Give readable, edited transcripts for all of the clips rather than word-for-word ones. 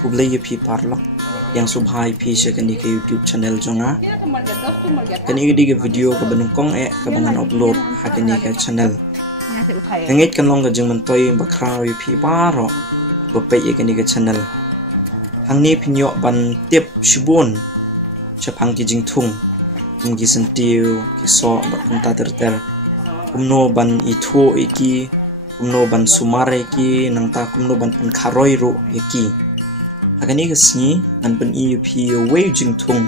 Kublai pi parlo yang subhai pi sekani ke YouTube channel jonga kani di ke video ke benungkong ke bangan upload hakani ke channel ngait kan long ke jeng mentoi bakrawi pi baro bepek kani ke channel hangni pinyo ban tip shibun chapang ki jing thung gi sentiu ki so ba kunta terter kumno ban itho iki kumno ban sumare ki nangta kumno ban pan kharoi ro iki agani kesni ngan pen EUP wei jing thung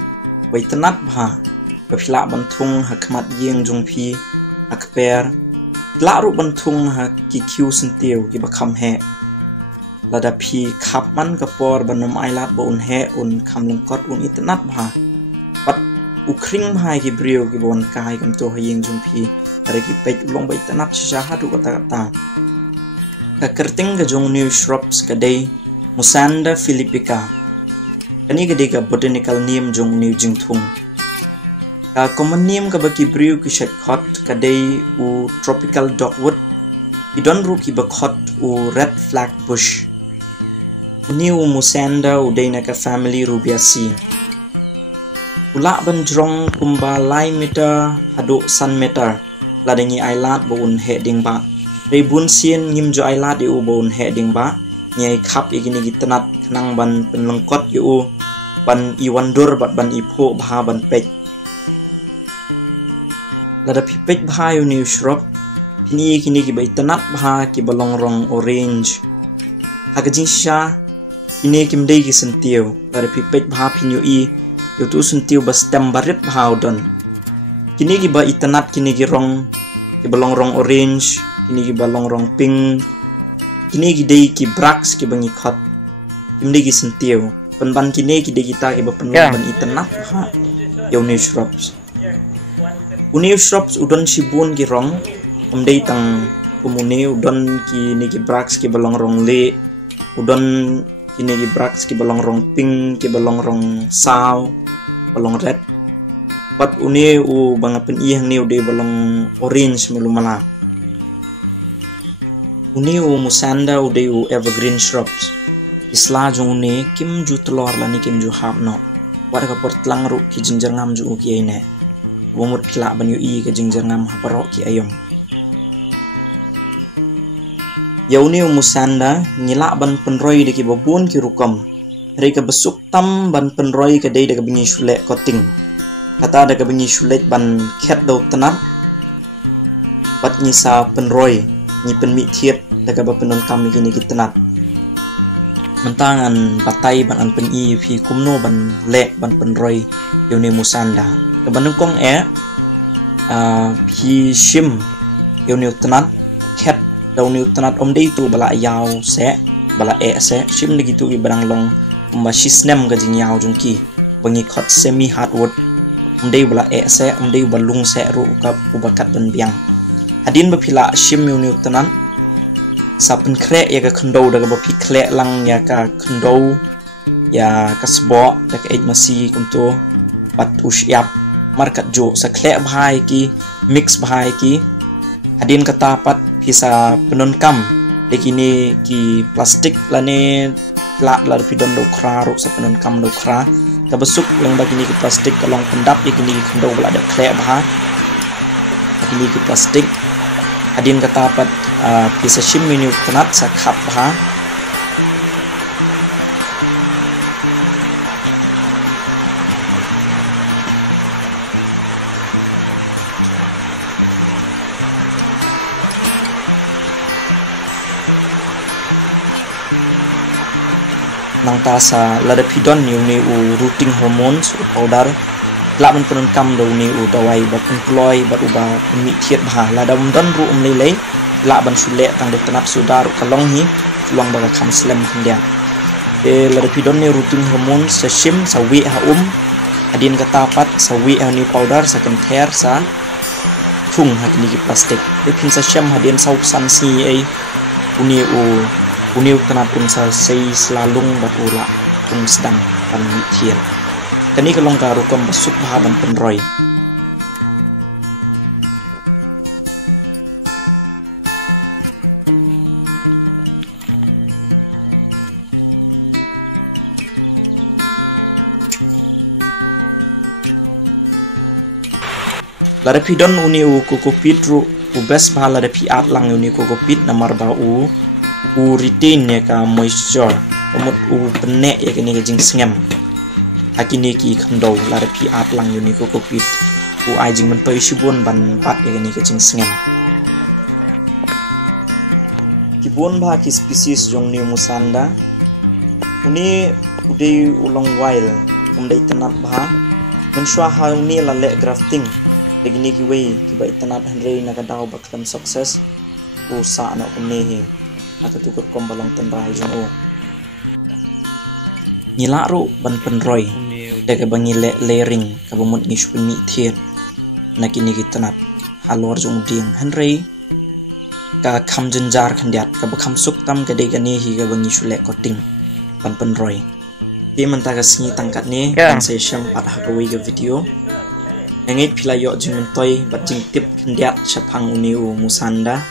wei tanat bha kapila ban thung hakmat yeng jong phi akper la ru ban thung ha ki kyu sentiu ki bakham he lada phi khap man kapor banom ailat ba un he un kham lengkot un itanat bha pat ukring bha ki brio ki bon kai kam to yeng jong phi are ki pek long bai tanat sha ha du kata kata ka kerting ga jong new shrubs ka dei Musanda philippica kani gede ka botanical name jong new jingthung ka common name ka baki brew ki shet khot ka dei u tropical dogwood idon ru ki bakhot u red flag bush new musanda u deina ka family rubiaceae ula ban jrong kumba lai meter hado sun meter ladangi ailat bo un he ding ba rebun sien ngim jo ailat u bo un he ding ba nyai khap igini gitanat khnang ban penlengkot yu ban iwandur bat ban ipho bha ban pek lada pipek bha yu new shrub kini kini ki bai tanat bha ki balong rong orange hagajing sha kini kim dei ki sentiu lada pipek bha pinyu I yu tu sentiu ba stem barit bha udon kini ki ba itanat kini ki rong ki balong rong orange kini ki balong rong pink kini gidei ki brax ki bangi khot kimde ki sentiu penban kini ki de kita ki bapen ban itanat ha yo new shrubs udon sibun ki rong umdei tang kumune udon ki ni ki brax ki balong rong le udon kini ki brax ki balong rong pink ki balong rong sao balong red pat une u bangapen I hang ni ude balong orange melumala uni u musanda ude u evergreen shrubs isla jong ne kim ju tlor la ni kim ju hap no war ka portlang ru ki jinjar ngam ju ki ine womut khla ban yu I ka jinjar ngam haparo ki ayom yauni u musanda ngila ban penroi de ki babun ki rukom re ka besuk tam ban penroi ka dei de ka bingi shule koting kata de ka bingi shule ban khet do tanat pat ngisa penroi ni penmi thiet daga ba penon kam gini gitanat mentangan batai ban an pen EUP kumno ban le ban penroi yone musanda ke banungkong pi shim yone tanat khet dauni tanat omdei tu bala yaw se bala se shim lagi tu i barang long umba shisnem ga jing yaw jungki bangi khot semi hardwood omdei bala se omdei balung se ru ka ubakat ban biang hadin bapila shim yone tanat sapen kre ya ka khndo daga bapi kle lang ya ka khndo ya ka sbo daga ej masi kunto pat ush yap markat jo sa kle bhai ki mix bhai ki adin kata pat pisa penon kam dekini ki plastik lane la pidon do kra ro sa penon kam do kra ka besuk lang bagini ki plastik kalong pendap dekini ki khndo bala da kle bha dekini ki plastik adin kata pat pisa shim menu tanat sa khap bha nangta sa lada pidon ni u rooting hormones u powder la man penun kam do ni u tawai ba ploy ba uba mi thiet bha la dam don ru lei la ban sule tang de tanap sudar kalong hi long ba kham slam khindya la de pidon ni rooting hormones sa shim sa wi ha adin kata pat sa wi ni powder sa kan ther sa thung ha ni ki plastic de pin sa sham hadin sau san si ai uni tanap un sa sei slalung ba ula un sedang pan mi thiet kani kalong ka rukom basuk bha ban penroi Lada pidon uni u kokopit ru u best bah lada pi at lang uni kokopit namar ba u retain ya ka moisture umut u penek ya kini jing sengem hakini ki khandau lada pi at lang uni kokopit u ai jing men pai sibun ban bat ya kini jing sengem kibun bah ki species jong ni musanda uni udai ulong wild umdai tenat bah mensua ha uni lalek grafting begini kiwei kibai tenat handrei na kadau bakam sukses usa na umnehi atau tukur kombalong tenrai jong o nyilak ru ban penroy deka bangi layering kabumut ngish pun mi thiet na kini tenat halor jong ding handrei ka kham jenjar khandiat ka bakam suk tam ka degani hi ka bangi shule koting ban penroy ti menta ka singi tangkat ni kan saya syam pat ha ka wi ga video ngait pilayo jing mentoy bat jing tip khandiat chapang uniu musanda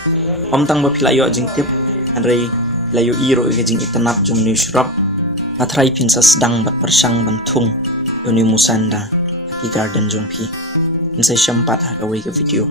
om tang ba pilayo jing tip andrei pilayo iro ga jing itanap jong ni shrub natrai pinsa sedang bat persang bantung uni musanda ki garden jong pi saya syam pat ha ka wi ga video